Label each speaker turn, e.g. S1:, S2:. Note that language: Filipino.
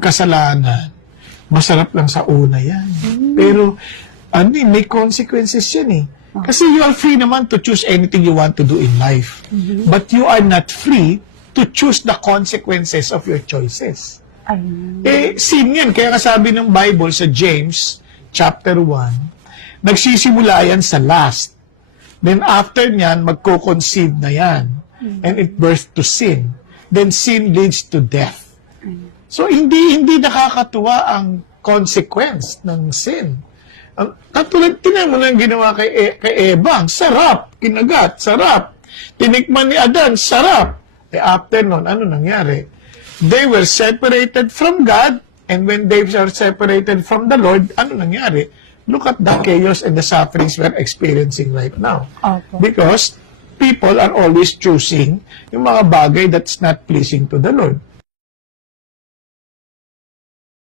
S1: kasalanan, masarap lang sa una yan. Pero, ano eh, may consequences yan eh. Kasi you are free naman to choose anything you want to do in life. But you are not free to choose the consequences of your choices.
S2: Ayun.
S1: Eh, sin yan. Kaya kasabi ng Bible sa James, chapter 1, nagsisimula yan sa last. Then after niyan, magko-conceive na yan. And it birth to sin. Then sin leads to death. So, hindi hindi nakakatuwa ang consequence ng sin. Ang katulad, tinan mo na yung ginawa kay, E- kay Eva. Sarap. Kinagat. Sarap. Tinikman ni Adan. Sarap. Eh, after nun, ano nangyari? They were separated from God and when they were separated from the Lord, ano nangyari? Look at the chaos and the sufferings we're experiencing right now.
S2: Opo.
S1: Because people are always choosing yung mga bagay that's not pleasing to the Lord.